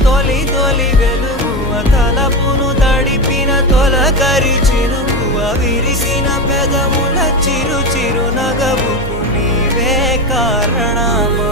తొలి తొలి వెలుగువ తలపును తడిపిన తొలకరి చినుకువ విరిసిన పెదముల చిరు చిరు నగవుకు నీవే కారణమా